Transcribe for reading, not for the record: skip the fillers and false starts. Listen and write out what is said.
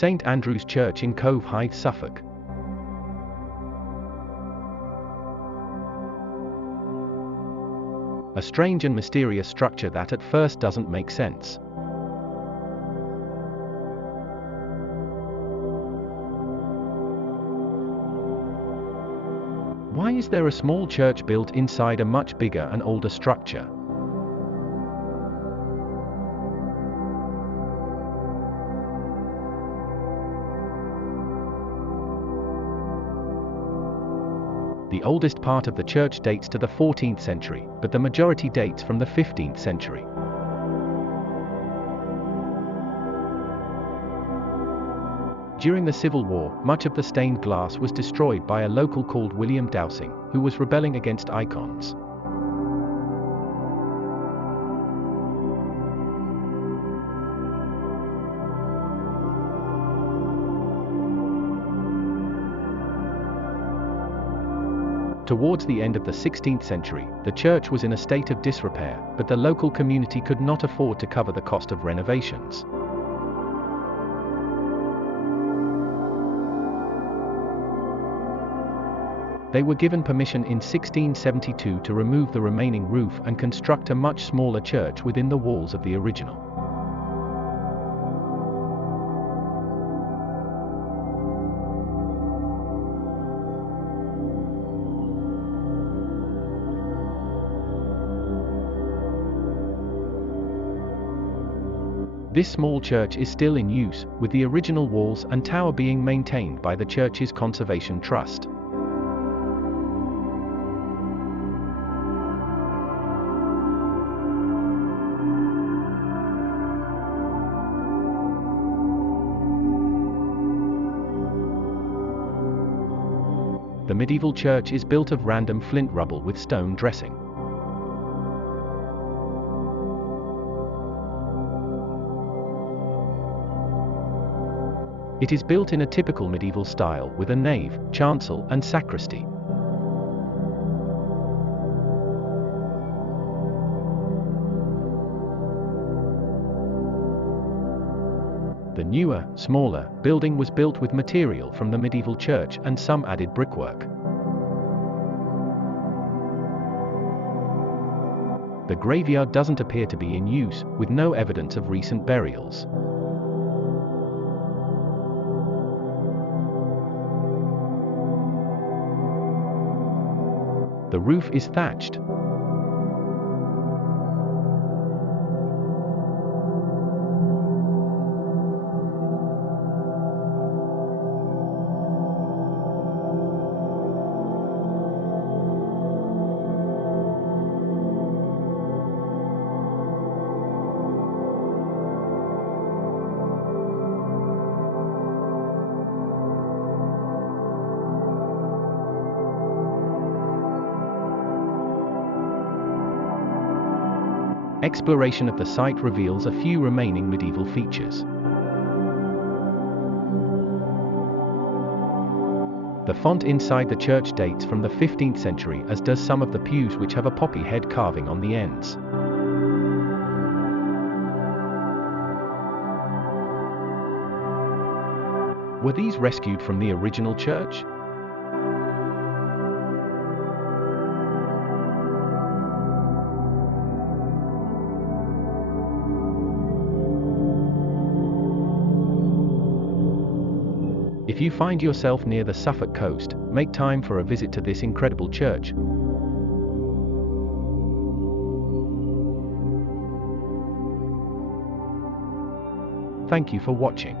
St Andrew's Church in Covehithe, Suffolk. A strange and mysterious structure that at first doesn't make sense. Why is there a small church built inside a much bigger and older structure? The oldest part of the church dates to the 14th century, but the majority dates from the 15th century. During the Civil War, much of the stained glass was destroyed by a local called William Dowsing, who was rebelling against icons. Towards the end of the 16th century, the church was in a state of disrepair, but the local community could not afford to cover the cost of renovations. They were given permission in 1672 to remove the remaining roof and construct a much smaller church within the walls of the original. This small church is still in use, with the original walls and tower being maintained by the church's Conservation Trust. The medieval church is built of random flint rubble with stone dressing. It is built in a typical medieval style with a nave, chancel, and sacristy. The newer, smaller, building was built with material from the medieval church and some added brickwork. The graveyard doesn't appear to be in use, with no evidence of recent burials. The roof is thatched. Exploration of the site reveals a few remaining medieval features. The font inside the church dates from the 15th century, as does some of the pews, which have a poppy head carving on the ends. Were these rescued from the original church? If you find yourself near the Suffolk coast, make time for a visit to this incredible church. Thank you for watching.